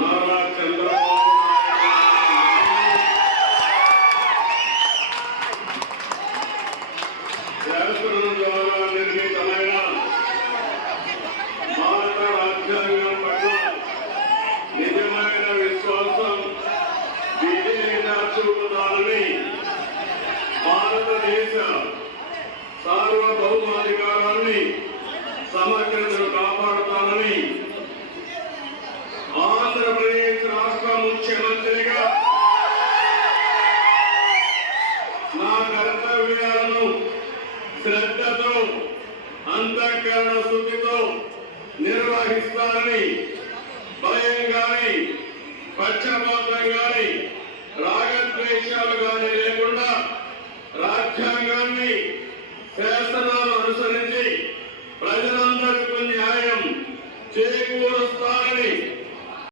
నారా చంద్రబాబు శాసనం ద్వారా నిర్మితమైన భారత రాజ్యాంగం పట్ల నిజమైన విశ్వాసం విజయంగా చూపుతానని, భారతదేశ సార్వభౌమాధికారాన్ని సమగ్రతను కాపాడుతానని ఆంధ్రప్రదేశ్ రాష్ట్ర ముఖ్యమంత్రిగా నా కర్తవ్యాలను శ్రద్ధతో అంతఃకరణ శుద్ధితో నిర్వహిస్తానని, భయం గాని పక్షపాతం గాని రాగద్వేషాలు గాని లేకుండా రాజ్యాంగాన్ని శాసనాలు అనుసరించి ప్రజలందరికీ న్యాయం చేకూరుస్తానని